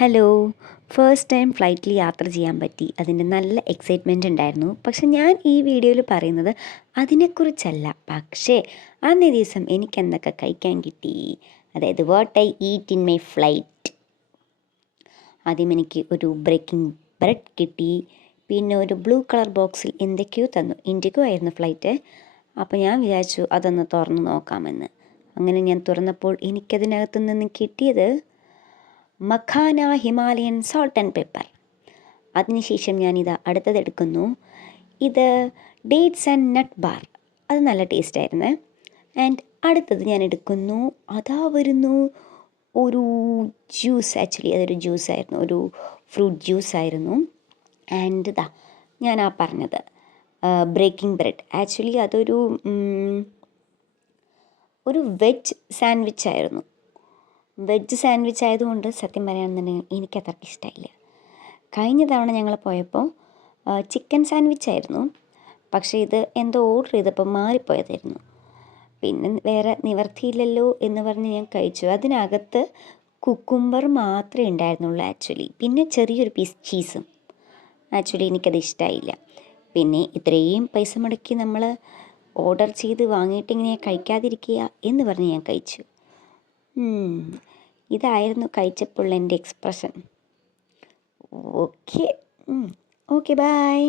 Hello. First time ഫ്ലൈറ്റിൽ യാത്ര ചെയ്യാൻ പറ്റി. അതിൻ്റെ നല്ല എക്സൈറ്റ്മെൻ്റ് ഉണ്ടായിരുന്നു. പക്ഷെ ഞാൻ ഈ വീഡിയോയിൽ പറയുന്നത് അതിനെക്കുറിച്ചല്ല. പക്ഷേ അന്നേ ദിവസം എനിക്ക് എന്തൊക്കെ കഴിക്കാൻ കിട്ടി, അതായത് what I eat in my flight. ആദ്യം എനിക്ക് ഒരു ബ്രേക്കിംഗ് ബ്രെഡ് കിട്ടി. പിന്നെ ഒരു ബ്ലൂ കളർ ബോക്സിൽ എന്തൊക്കെയോ തന്നു. ഇൻഡിഗോ ആയിരുന്നു ഫ്ലൈറ്റ്. അപ്പോൾ ഞാൻ വിചാരിച്ചു അതൊന്ന് തുറന്ന് നോക്കാമെന്ന്. അങ്ങനെ ഞാൻ തുറന്നപ്പോൾ എനിക്കതിനകത്തു നിന്ന് കിട്ടിയത് makhana Himalayan salt and pepper. അതിനുശേഷം ഞാനിത് അടുത്തതെടുക്കുന്നു. ഇത് ഡേറ്റ്സ് ആൻഡ് നട്ട് ബാർ. അത് നല്ല ടേസ്റ്റായിരുന്നു. ആൻഡ് അടുത്തത് ഞാൻ എടുക്കുന്നു. അതാ വരുന്നു ഒരു ജ്യൂസ്. ആക്ച്വലി അതൊരു ജ്യൂസായിരുന്നു, ഒരു ഫ്രൂട്ട് ജ്യൂസായിരുന്നു. ആൻഡ് ഇതാ ഞാൻ പറഞ്ഞത് ബ്രേക്കിംഗ് ബ്രെഡ്. ആക്ച്വലി അതൊരു വെജ് സാൻഡ്വിച്ച് ആയിരുന്നു. വെജ് സാൻഡ്വിച്ച് ആയതുകൊണ്ട് സത്യം പറയുകയാണെന്നുണ്ടെങ്കിൽ എനിക്കത്ര ഇഷ്ടമായില്ല. കഴിഞ്ഞ തവണ ഞങ്ങൾ പോയപ്പോൾ ചിക്കൻ സാൻഡ്വിച്ച് ആയിരുന്നു. പക്ഷേ ഇത് എന്തോ ഓർഡർ ചെയ്തപ്പോൾ മാറിപ്പോയതായിരുന്നു. പിന്നെ വേറെ നിവർത്തിയില്ലല്ലോ എന്ന് പറഞ്ഞ് ഞാൻ കഴിച്ചു. അതിനകത്ത് കുക്കുംബർ മാത്രമേ ഉണ്ടായിരുന്നുള്ളൂ ആക്ച്വലി. പിന്നെ ചെറിയൊരു പീസ് ചീസും. ആക്ച്വലി എനിക്കത് ഇഷ്ടമായില്ല. പിന്നെ ഇത്രയും പൈസ മുടക്കി നമ്മൾ ഓർഡർ ചെയ്ത് വാങ്ങിയിട്ട് ഇങ്ങനെ കഴിക്കാതിരിക്കുക എന്ന് പറഞ്ഞ് ഞാൻ കഴിച്ചു. ഇതായിരുന്നു കഴിച്ചപ്പോൾ എൻ്റെ എക്സ്പ്രഷൻ. ഓക്കെ. Okay, by.